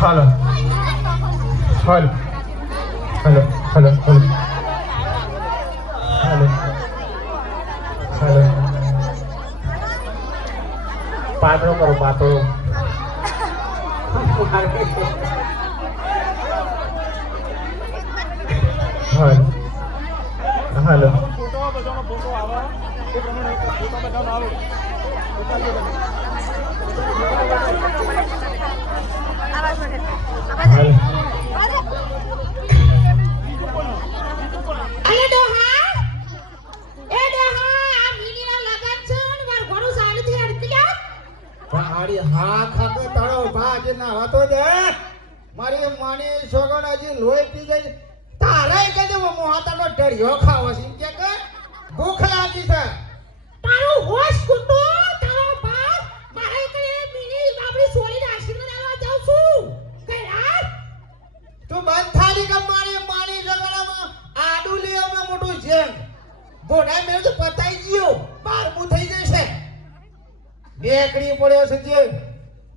હાલો હાલો હાલો હાલો હાલો હાલો હાલો પાતળો કરો પાતળો હાલો હાલો હા ખાતો તારો ભાગ ના હતો દે મારી માની સોગણ હજી લોહી પી ગઈ તારે કદે મોહાતાનો ઢળિયો ખાવો છે કે ભૂખ લાગી છે તારું હોશ કુટો તારો બાપ મારે કરે મિની બાબડી સોલીને આશીર્વાદ આલવા જાઉં છું કઈ રાત તું બંધ થાલી કે મારી માની સોગણમાં આડું લે અમે મોટું જેમ બોડા મેં તો પતાઈ ગયો બારમું થઈ જશે બેકડી પડ્યો છે જે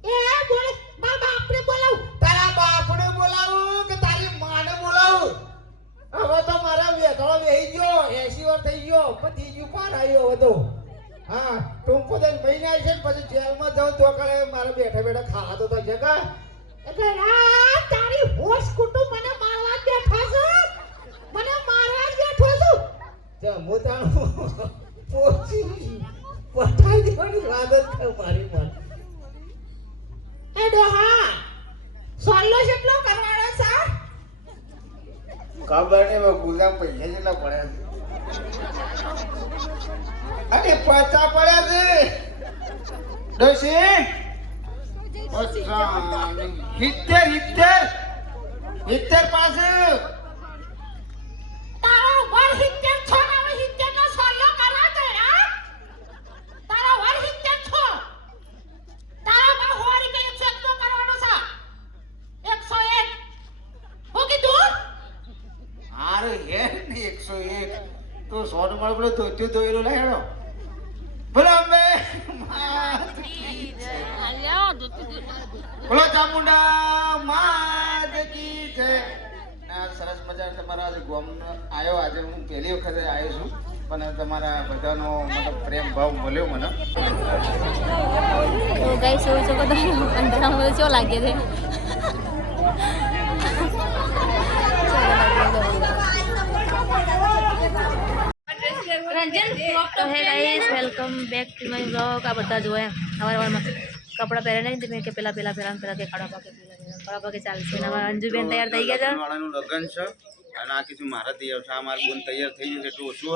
એ બોલે મારા બાપને બોલાવ તારા બાપને બોલાવું કે તારી માને બોલાવું હવે તો મારા વેતળો બેહી ગયો 80 વર્ષ થઈ ગયો પતી ગયું પાર આવ્યો હવે તો હા ટૂંકો દન મહિના છે પછી જેલમાં જાઉં તો કરે મારે બેઠા બેઠા ખાવા તો છે કે એટલે રાત તારી હોશ કુટુ મને મારવા જ બેઠો છે મને મારવા જ બેઠો છું જે મોતાનું પોચી પટાઈ દેવાની વાત જ કર મારી મન એ ડોહા સોલ્લો જેટલો કરવાનો છે ખબર નહીં હવે ગુલામ પૈસા જેટલા પડ્યા છે અરે પચા પડ્યા છે ડોશી 70 પાસે તારો વર 70 છો ને હવે 70 નો સોલ્લો કરવા ગયા તારા વર 70 છો તારા બા હોરી કે 101 નો કરવાનો છે 101 હો કીધું અરે હે ને 101 તો 100 નંબર પેલો ધોત્યો ધોયેલો લાવ્યો બોલો અમે બોલો ચામુંડા માત કી જય ના સરસ મજા તમારા ગોમનો આવ્યો આજે હું પહેલી વખત આવ્યો છું પણ તમારા બધાનો મતલબ પ્રેમ ભાવ મળ્યો મને તો ગાઈસ જોઈ શકો તો અંધારામાં કેવો લાગે છે તો હે guys welcome back to my vlog આ બધા જોયા સવારમાં કપડાં પહેરે નહીં મેં કે પેલા કે કાળા પાકે ચાલશે ને હવે અંજુબેન તૈયાર થઈ ગયા છે વાળાનું લગન છે અને આ કીધું મારા તૈયાર છે આ મારા બોન તૈયાર થઈ ગયું એટલું ઓછું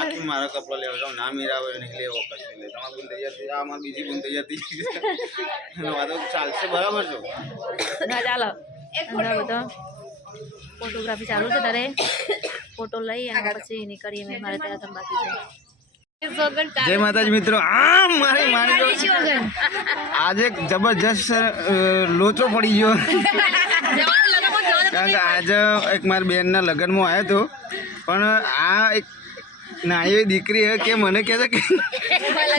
આખી મારા કપડા લેવા જાવ ના મેરા આવે નહીં લેવો કશું લે તમારા બોન તૈયાર થઈ આ મારી બીજી બોન તૈયાર થઈ ગઈ છે વાતો ચાલશે બરાબર છો ના ચાલો બધો ફોટોગ્રાફી ચાલુ છે તારે ફોટો લઈ અને પછી નીકળીએ મેં મારે ત્યાં બાકી છે જય માતાજી મિત્રો આ મારી માની આજે જબરજસ્ત લોચો પડી ગયો કારણ કે આજે એક મારી બેનના લગ્નમાં આવ્યો હતો પણ આ એક નાની દીકરી કે મને કહે છે કે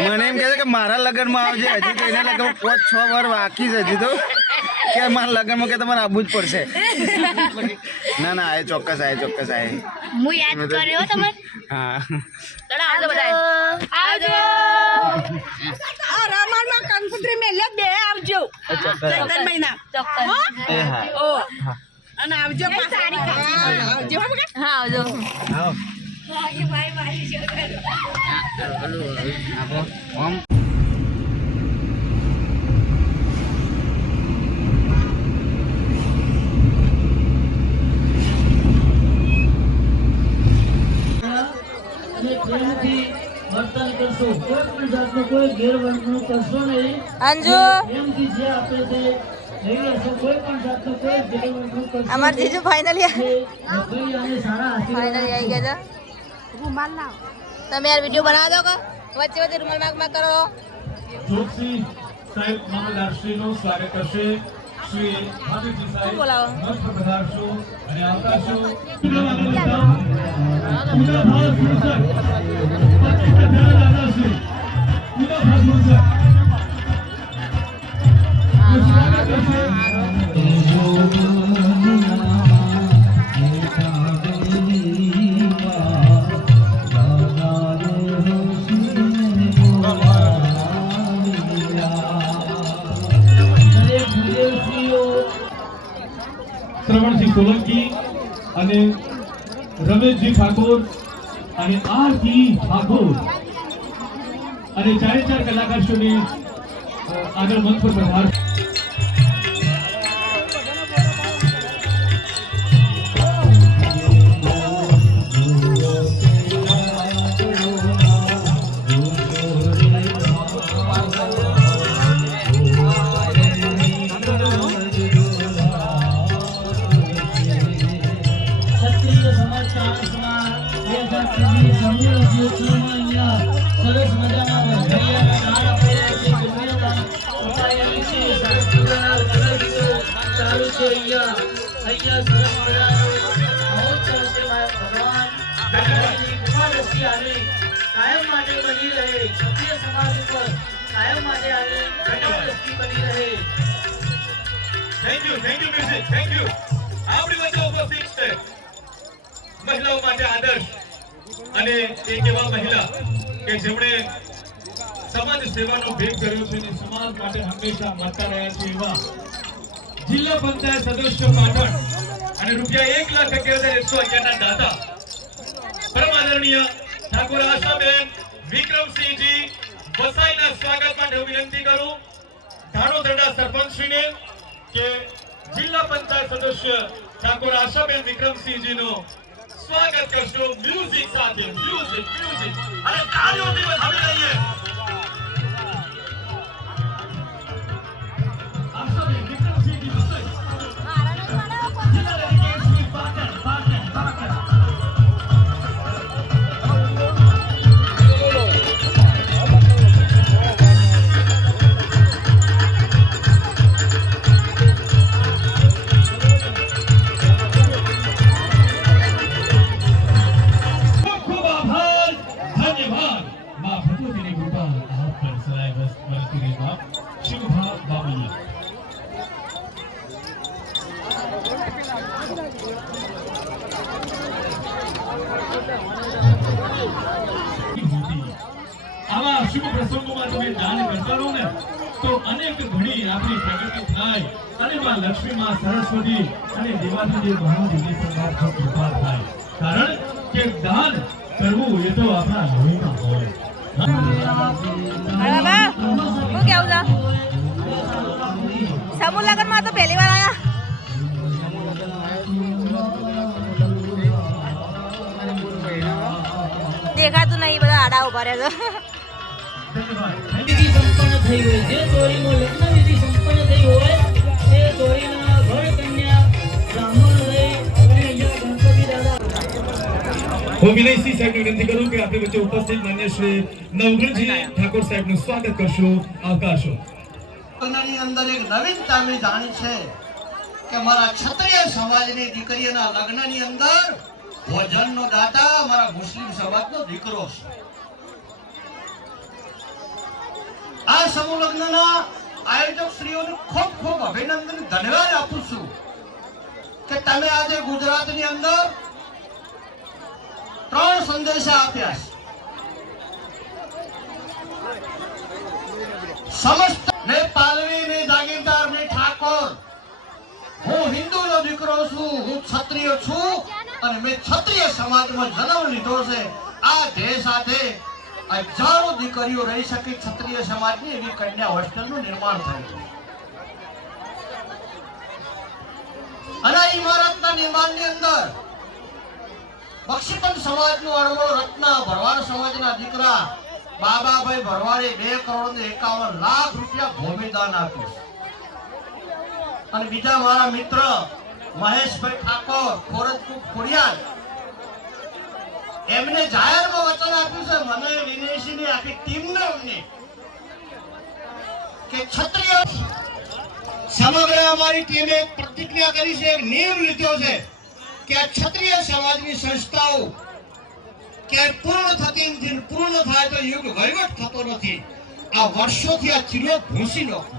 મને એમ કહે છે કે મારા લગ્નમાં આવજે હજી તો એના લગ્નમાં 5-6 વાર બાકી છે હજી તો કે મારા લગ્નમાં કે તમારે આવવું જ પડશે ના ના આ ચોક્કસ આ ચોક્કસ આ હું યાદ કર્યો તમે હા આવજો બધા આવજો આ રમણમાં કંકુત્રી મેલે બે આવજો ચૈતન મહિના ચોક્કસ ઓ અને આવજો આવજો હા આવજો વર્તન કરશો કોઈ પણ જાતનો કોઈ ગેરવર્તન કરશો નહીં અંજુ એમથી જે આપણે જે લઈ લેશો કોઈ પણ જાતનો કોઈ ગેરવર્તન કરશો અમાર જીજુ ફાઇનલી ભાઈ અને સારા ફાઇનલી આવી ગયા છે રૂમાલ લાવ તમે યાર વિડિયો બનાવી દો કે વચ્ચે વચ્ચે રૂમાલ માગ કરો જોશી સાહેબ મામલદારશ્રીનું સ્વાગત કરશે શ્રી ભાભીજી સાહેબ બોલાવો મંચ પર પધારશો અને આવકારશો શ્રવણજી સોલંકી અને રમેશજી ઠાકોર અને આરતી ઠાકોર અને ચાર કલાકાર શ્રીને આગળ મંચ પર પધાર. ક્ષત્રિય સમાજ ચાણસમાં 2023 સમૂહ જ્યોતિમાં અહીંયા સરસ મજાના વધારિયાના દાન આપેલા છે. ગુણવત્તા ઉપાયેલી છે. શાસ્ત્રોના ગીતો ચાલુ છે. અહીંયા સરસ મજાનો મહોત્સવ છે. ભગવાન ભગવાનની કૃપા દ્રષ્ટિ આવી કાયમ માટે બની રહે. ક્ષત્રિય સમાજ ઉપર કાયમ માટે આવી કૃપા દ્રષ્ટિ બની રહે. Thank you music, thank you. આપણી વચ્ચે ઉપસ્થિત છે મહિલાઓ માટે આદર્શ અને એક એવા મહિલા કે જેમણે સમાજ સેવાનો ભેગ કર્યો છે અને સમાજ માટે હંમેશા મતતા રહ્યા છે એવા જિલ્લા પંચાયત સદસ્ય પાટણ અને ₹1,11,111 ના દાતા પરમ આદરણીય ઠાકોર આશાબેન વિક્રમસિંહજી વસાઈના સ્વાગત માટે હું વિનંતી કરું ધાણોદરડા સરપંચશ્રીને કે જિલ્લા પંચાયત સદસ્ય ઠાકોર આશાબેન વિક્રમસિંહજીનો સ્વાગત કરશો મ્યુઝિક સાથે. મ્યુઝિક અને તાળીઓથી વધાવી લઈએ. આશાબેન વિક્રમસિંહજી વસાઈ જિલ્લા ડેલીગેટ શ્રી પાટણ. આવા શુભ પ્રસંગોમાં તમે દાન કરતા રહો ને તો અનેક ઘણી આપણી પ્રગતિ થાય અને માં લક્ષ્મી માં સરસ્વતી અને દેવાદેવી મહાદેવી પર કૃપા થાય. કારણ કે દાન કરવું એ તો આપણા લોહીમાં હોય. અરે બાબા શું કેવું છે સમૂહ લગ્નમાં તો પહેલી વાર આયા. દેખાતું નહીં, બધા આડા ઉભા રહ્યા છે. વિધિ સંપન્ન થઈ હોય જે ચોરીમાં લગ્ન વિધિ સંપન્ન થઈ હોય તે ચોરીના ઘર કન્યા બ્રાહ્મણ લઈ અને અહીંયા ગણપતિ દાદા. હું વિનયસિંહ સાહેબને વિનંતી કરું કે આપણી વચ્ચે ઉપસ્થિત માન્ય શ્રી નવઘણજી ઠાકોર સાહેબનું સ્વાગત કરશો, આવકારશો. લગ્નની અંદર એક નવીનતા મેં જાણી છે કે મારા ક્ષત્રિય સમાજની દીકરીઓના લગ્નની અંદર ભોજનનો દાતા મારા મુસ્લિમ સમાજનો દીકરો છે. આ સમૂહ લગ્નના આયોજક શ્રીઓને ખૂબ ખૂબ અભિનંદન ધન્યવાદ આપું છું કે તમે આજે ગુજરાતની અંદર 3 સંદેશા આપ્યા છે. સમસ્ત ને પાલવી ને જાગીરદાર ને ઠાકોર, હું હિન્દુનો દીકરો છું, હું ક્ષત્રિય છું અને મેં ક્ષત્રિય સમાજમાં જન્મ લીધો છે. આ ધ્યેય સાથે હજારો દીકરીઓ રહી શકે ક્ષત્રિય સમાજની એવી કન્યા હોસ્ટેલનું નિર્માણ થયું. અને આ ઇમારતના નિર્માણની અંદર બક્ષીપંથ સમાજનું અણમોલ રત્ન ભરવાડ સમાજના દીકરા બાબાભાઈ ભરવાડે 2,51,00,000 રૂપિયા ભૂમિદાન આપ્યું. અને બીજા મારા મિત્ર મહેશભાઈ ઠાકોર ખોરજપુર ખોડિયાર એમને જાહેરમાં વચન આપ્યું છે મને વિનયસિંહની આખી ટીમને અમને કે ક્ષત્રિય સમગ્ર અમારી ટીમે પ્રતિજ્ઞા કરી છે, એક નિયમ લીધો છે કે આ ક્ષત્રિય સમાજની સંસ્થાઓ ક્યાંય પૂર્ણ થતી નથી, પૂર્ણ થાય તો યુગ વહીવટ થતો નથી. આ વર્ષોથી આ ચીલો ભૂંસી નાખો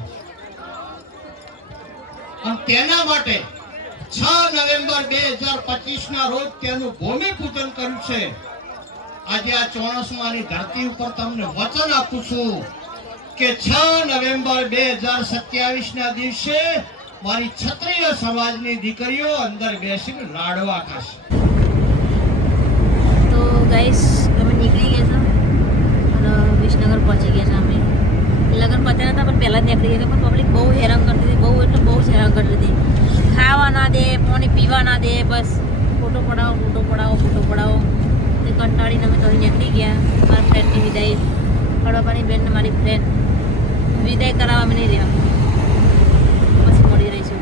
અને તેના માટે 6 નવેમ્બર 2025 ના રોજ તેનું ભૂમિપૂજન કર્યું છે. આજે આ ચોણસમાની ધરતી ઉપર તમને વચન આપું છું કે 6 નવેમ્બર 2027 ના દિવસે મારી ક્ષત્રિય સમાજની દીકરીઓ અંદર બેસીને લાડવા ખાશે. તો ગાઈસ અમે નીકળી ગયા છે અને વિસનગર પહોંચી ગયા છે અમે. લગ્ન પત્યા હતા પણ પહેલાં જ નીકળી ગયા પણ પબ્લિક બહુ હેરાન કરતી હતી, બહુ એટલે બહુ જ હેરાન કરતી હતી. ખાવા ના દે, પાણી પીવા ના દે, બસ ફોટો પડાવો ફોટો પડાવો ફોટો પડાવો. તે કંટાળીને અમે તો નીકળી ગયા. મારા ફ્રેન્ડની વિદાય, કડવાપાની બેનને મારી ફ્રેન્ડ વિદાય કરાવવા અમે નહીં રહ્યા, પછી મળી રહીશું.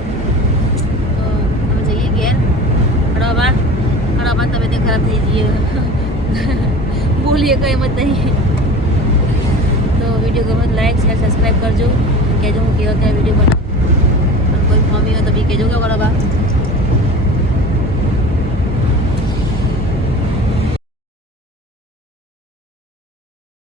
તો અમે જઈએ ઘેર. કડવાપાન તબિયત ખરાબ થઈ જઈએ, બોલીએ કંઈ મત નહીં. તો વિડીયો ગમે તો લાઈક શેર સબસ્ક્રાઈબ કરજો. કહેજો હું કેવા વિડીયો બનાવું, અને કોઈ ફોમી હોય તો બી કહેજો કે બરાબર.